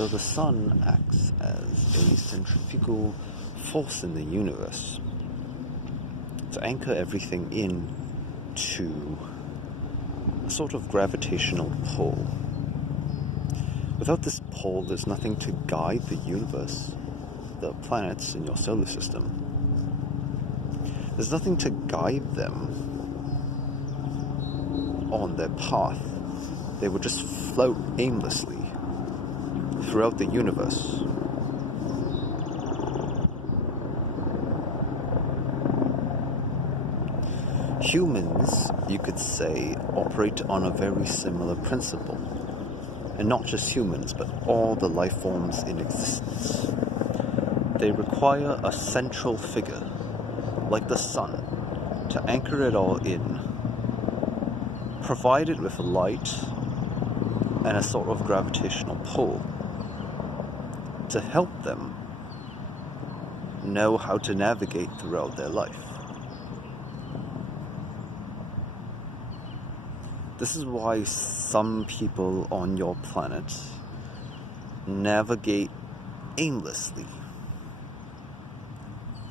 So the sun acts as a centrifugal force in the universe to anchor everything in to a sort of gravitational pull. Without this pull, there's nothing to guide the universe, the planets in your solar system. There's nothing to guide them on their path. They would just float aimlessly throughout the universe. Humans, you could say, operate on a very similar principle. And not just humans, but all the life forms in existence. They require a central figure, like the sun, to anchor it all in, provide it with light and a sort of gravitational pull to help them know how to navigate throughout their life. This is why some people on your planet navigate aimlessly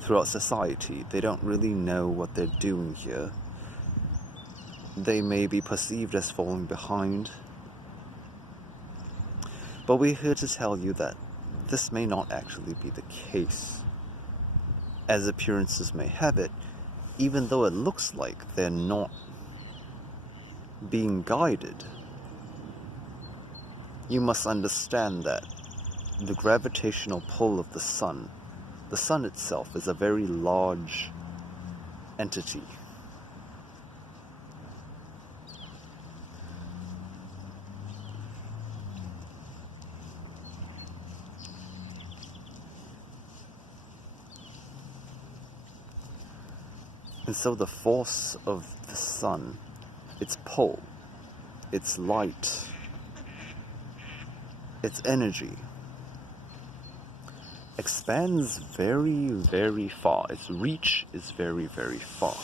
throughout society. They don't really know what they're doing here. They may be perceived as falling behind. But we're here to tell you that this may not actually be the case. As appearances may have it, even though it looks like they're not being guided, you must understand that the gravitational pull of the sun itself is a very large entity. And so the force of the sun, its pull, its light, its energy, expands very, very far. Its reach is very, very far.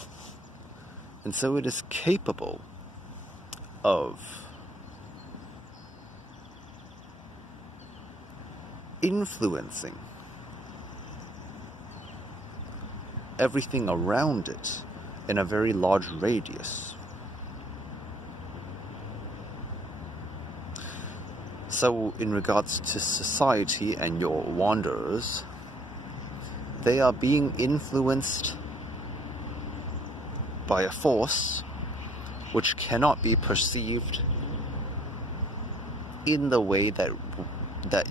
And so it is capable of influencing everything around it in a very large radius. So in regards to society and your wanderers, they are being influenced by a force which cannot be perceived in the way that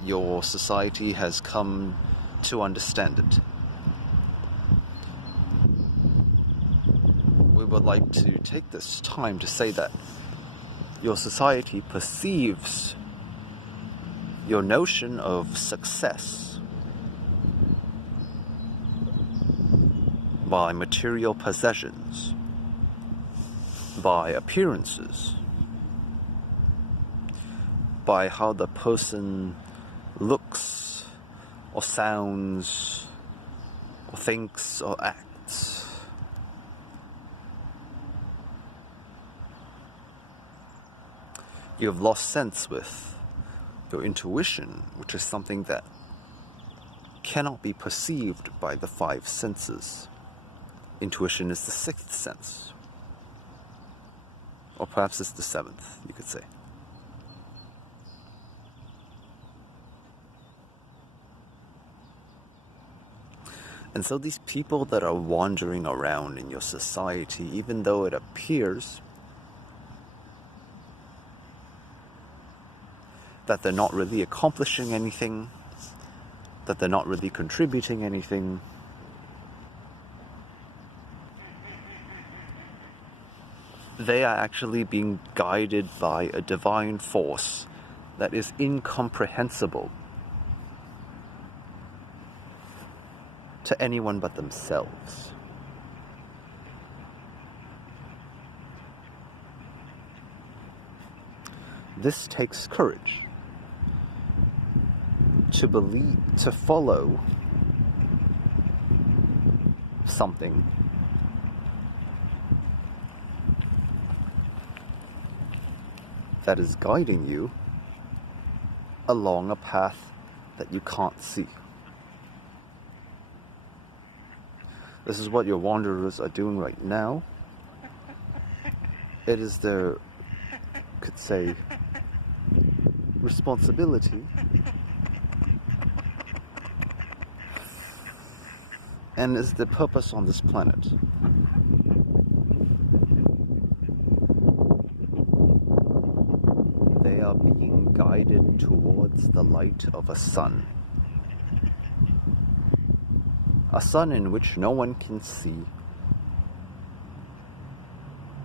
your society has come to understand it. We would like to take this time to say that your society perceives your notion of success by material possessions, by appearances, by how the person looks or sounds or thinks or acts. You have lost sense with your intuition, which is something that cannot be perceived by the five senses. Intuition is the sixth sense. Or perhaps it's the seventh, you could say. And so these people that are wandering around in your society, even though it appears that they're not really accomplishing anything, that they're not really contributing anything, they are actually being guided by a divine force that is incomprehensible to anyone but themselves. This takes courage to believe, to follow something that is guiding you along a path that you can't see. This is what your wanderers are doing right now. It is their, could say, responsibility and is the purpose on this planet. They are being guided towards the light of a sun. A sun in which no one can see,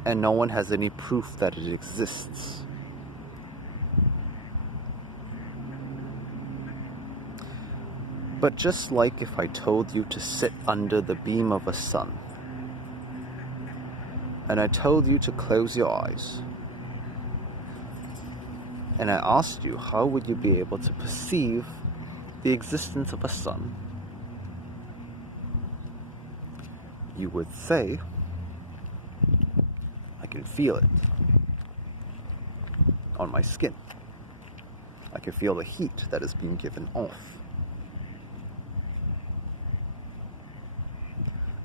and no one has any proof that it exists. But just like if I told you to sit under the beam of a sun, and I told you to close your eyes, and I asked you how would you be able to perceive the existence of a sun, you would say, I can feel it on my skin. I can feel the heat that is being given off.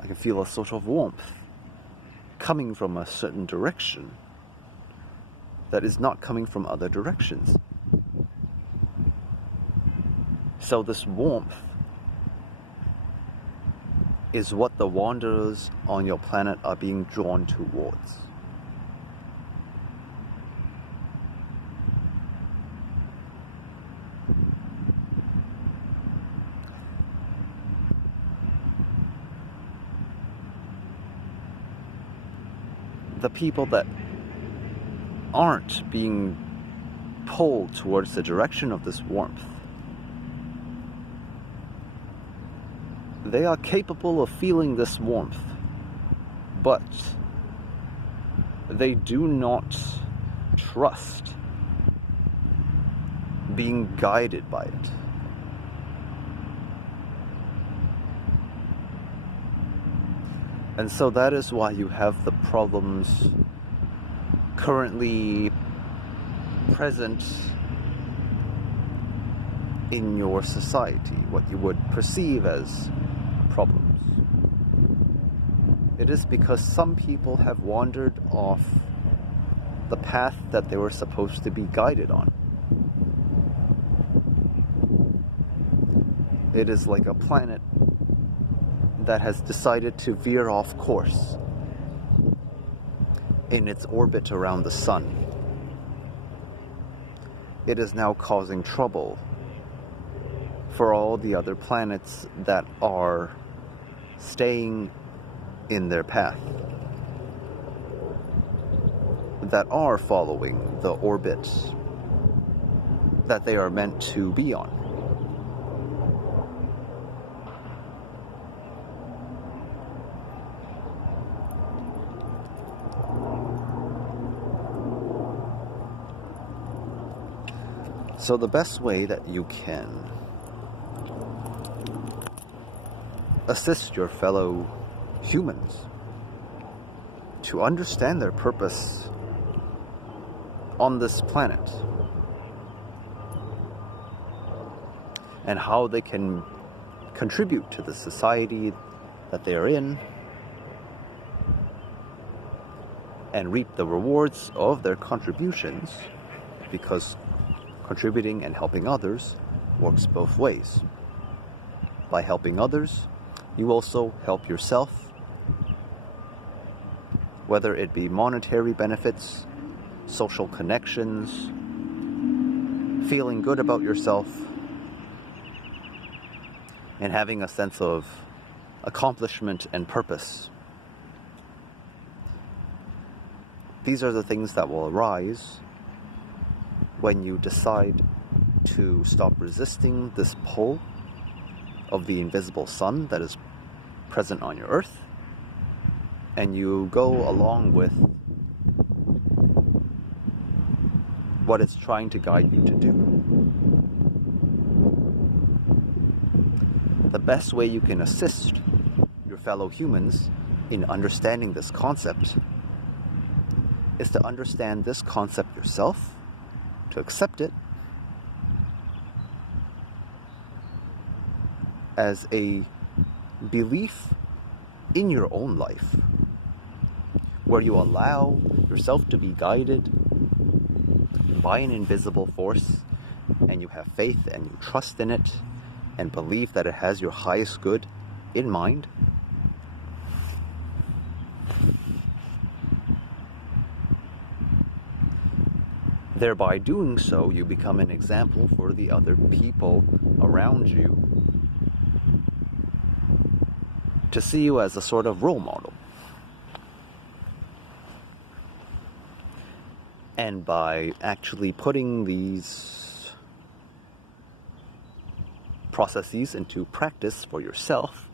I can feel a sort of warmth coming from a certain direction that is not coming from other directions. So this warmth is what the wanderers on your planet are being drawn towards. The people that aren't being pulled towards the direction of this warmth, they are capable of feeling this warmth, but they do not trust being guided by it. And so that is why you have the problems currently present in your society, what you would perceive as problems. It is because some people have wandered off the path that they were supposed to be guided on. It is like a planet that has decided to veer off course in its orbit around the sun. It is now causing trouble for all the other planets that are staying in their path, that are following the orbit that they are meant to be on. So the best way that you can assist your fellow humans to understand their purpose on this planet and how they can contribute to the society that they are in and reap the rewards of their contributions, because contributing and helping others works both ways. By helping others, you also help yourself, whether it be monetary benefits, social connections, feeling good about yourself, and having a sense of accomplishment and purpose. These are the things that will arise when you decide to stop resisting this pull of the invisible sun that is present on your earth, and you go along with what it's trying to guide you to do. The best way you can assist your fellow humans in understanding this concept is to understand this concept yourself, to accept it, as a belief in your own life, where you allow yourself to be guided by an invisible force, and you have faith and you trust in it and believe that it has your highest good in mind, thereby doing so, you become an example for the other people around you to see you as a sort of role model. And by actually putting these processes into practice for yourself,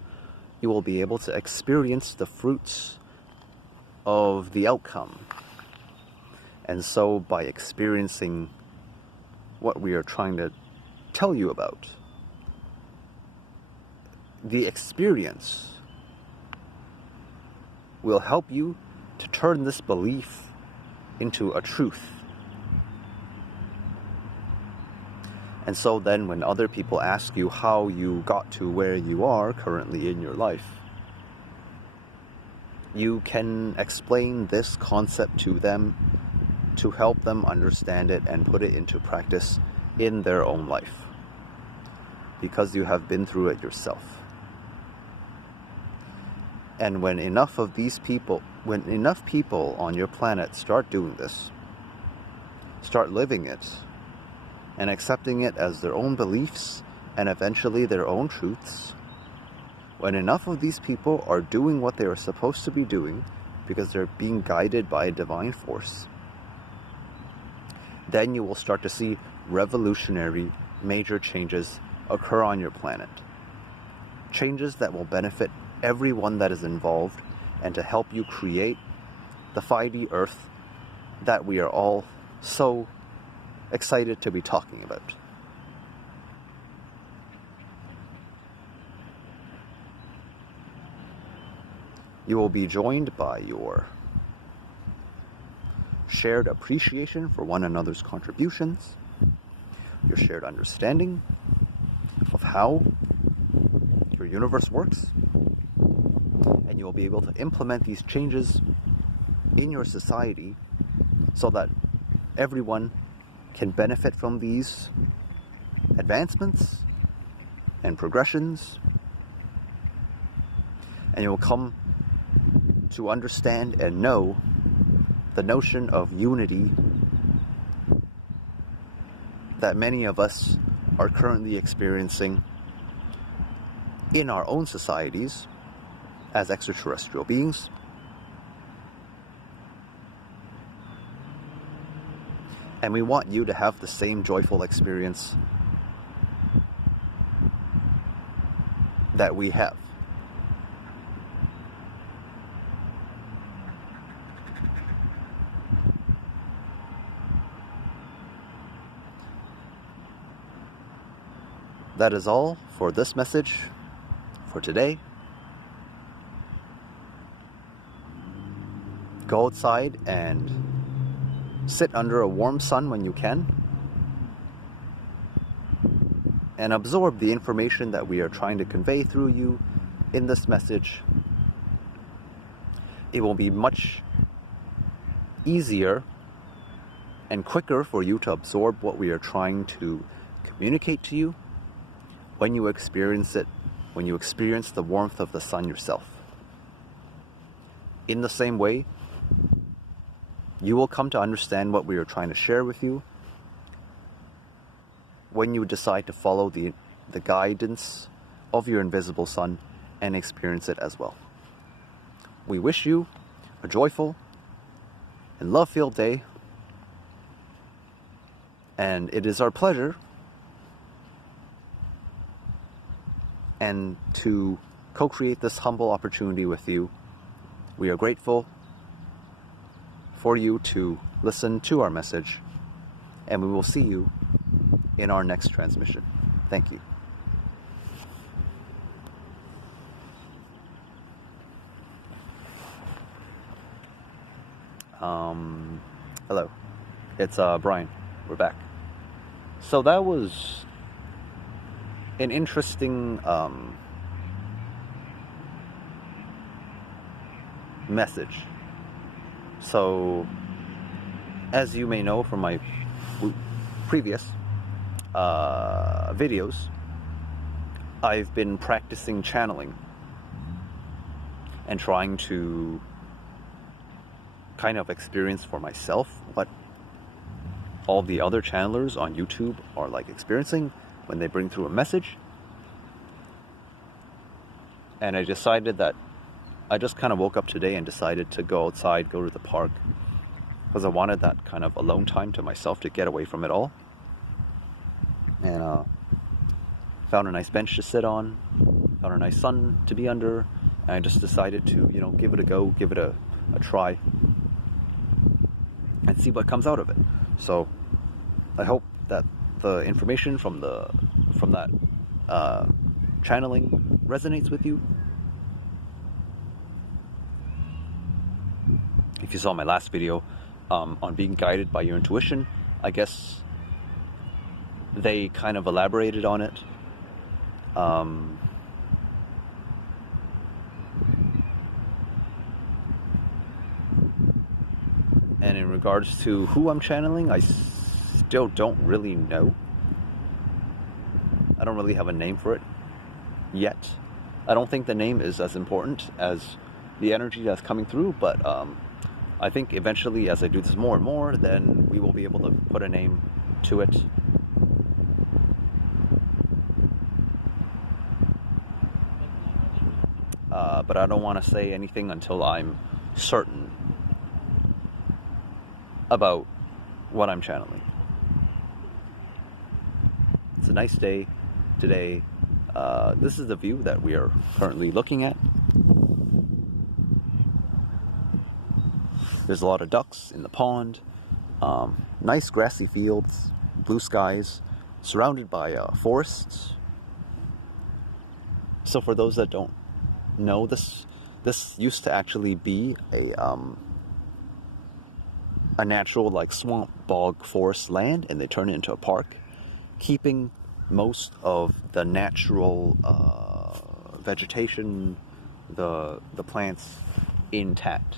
you will be able to experience the fruits of the outcome. And so by experiencing what we are trying to tell you about, the experience will help you to turn this belief into a truth. And so then when other people ask you how you got to where you are currently in your life, you can explain this concept to them to help them understand it and put it into practice in their own life, because you have been through it yourself. And when enough people on your planet start doing this, start living it, and accepting it as their own beliefs and eventually their own truths, when enough of these people are doing what they are supposed to be doing because they're being guided by a divine force, then you will start to see revolutionary major changes occur on your planet. Changes that will benefit everyone that is involved, and to help you create the 5D Earth that we are all so excited to be talking about. You will be joined by your shared appreciation for one another's contributions, your shared understanding of how your universe works, and you will be able to implement these changes in your society so that everyone can benefit from these advancements and progressions, and you will come to understand and know the notion of unity that many of us are currently experiencing in our own societies as extraterrestrial beings. And we want you to have the same joyful experience that we have. That is all for this message for today. Go outside and sit under a warm sun when you can, and absorb the information that we are trying to convey through you in this message. It will be much easier and quicker for you to absorb what we are trying to communicate to you when you experience it, when you experience the warmth of the sun yourself. In the same way, you will come to understand what we are trying to share with you when you decide to follow the guidance of your invisible sun and experience it as well. We wish you a joyful and love-filled day, and it is our pleasure and to co-create this humble opportunity with you. We are grateful for you to listen to our message, and we will see you in our next transmission. Thank you. Hello, it's Brian. We're back. So that was an interesting message. So, as you may know from my previous videos, I've been practicing channeling and trying to kind of experience for myself what all the other channelers on YouTube are like experiencing when they bring through a message. And I decided that I just kind of woke up today and decided to go outside, go to the park, because I wanted that kind of alone time to myself to get away from it all. And found a nice bench to sit on, found a nice sun to be under, and I just decided to, you know, give it a go, give it a try, and see what comes out of it. So I hope that the information from that channeling resonates with you. If you saw my last video on being guided by your intuition, I guess they kind of elaborated on it. And in regards to who I'm channeling, I still don't really know. I don't really have a name for it yet. I don't think the name is as important as the energy that's coming through, but I think eventually, as I do this more and more, then we will be able to put a name to it. But I don't want to say anything until I'm certain about what I'm channeling. It's a nice day today. This is the view that we are currently looking at. There's a lot of ducks in the pond. Nice grassy fields, blue skies, surrounded by forests. So for those that don't know, this used to actually be a natural like swamp, bog, forest land, and they turned it into a park, keeping most of the natural vegetation, the plants intact.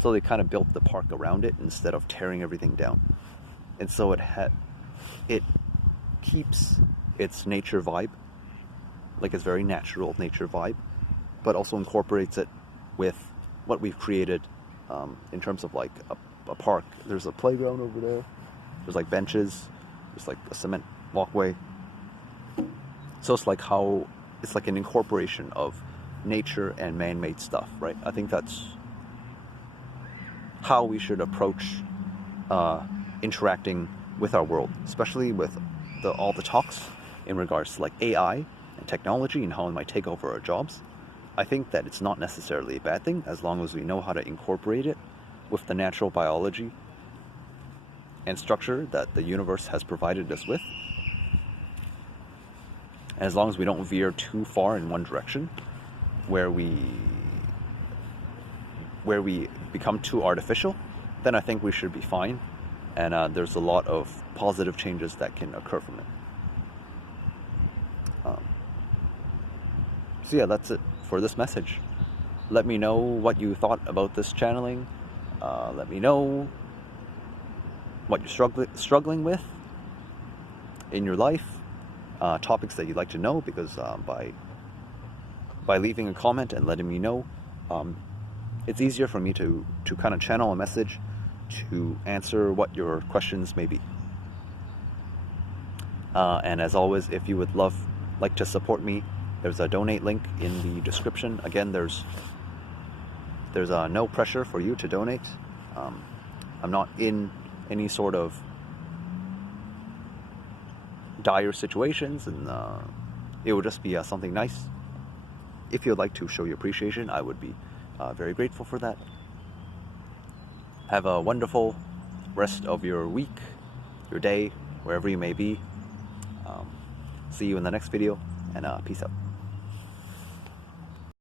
So they kind of built the park around it instead of tearing everything down. And so it keeps its nature vibe, like its very natural nature vibe, but also incorporates it with what we've created in terms of like a park. There's a playground over there. There's like benches. There's like a cement walkway. So it's like an incorporation of nature and man-made stuff, right? I think that's how we should approach interacting with our world, especially with all the talks in regards to like AI and technology and how it might take over our jobs. I think that it's not necessarily a bad thing as long as we know how to incorporate it with the natural biology and structure that the universe has provided us with. And as long as we don't veer too far in one direction where we become too artificial, then I think we should be fine. And there's a lot of positive changes that can occur from it. So yeah, that's it for this message. Let me know what you thought about this channeling. Let me know what you're struggling with in your life, topics that you'd like to know, because by leaving a comment and letting me know, it's easier for me to kind of channel a message to answer what your questions may be. And as always, if you would like to support me, there's a donate link in the description. Again, there's no pressure for you to donate. I'm not in any sort of dire situations, and it would just be something nice. If you'd like to show your appreciation, I would be very grateful for that. Have a wonderful rest of your week, your day, wherever you may be. See you in the next video, and peace out.